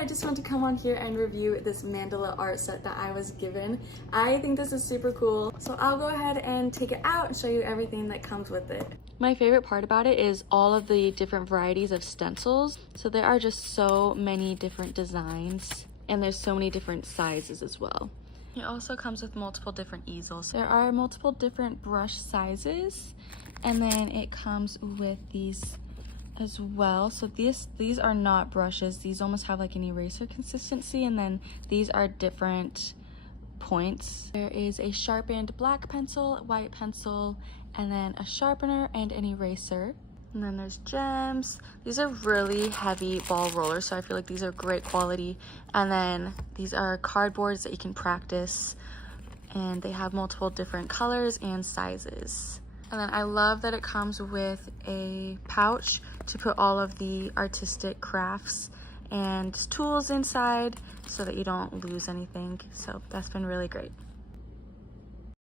I just want to come on here and review this mandala art set that I was given. I think this is super cool, so I'll go ahead and take it out and show you everything that comes with it. My favorite part about it is all of the different varieties of stencils. So there are just so many different designs, and there's so many different sizes as well. It also comes with multiple different easels. There are multiple different brush sizes, and then it comes with these as well. So these are not brushes. These almost have like an eraser consistency, and then these are different points. There is a sharpened black pencil, white pencil, and then a sharpener and an eraser. And then there's gems. These are really heavy ball rollers, so I feel like these are great quality. And then these are cardboards that you can practice, and they have multiple different colors and sizes. And then I love that it comes with a pouch to put all of the artistic crafts and tools inside so that you don't lose anything. So that's been really great.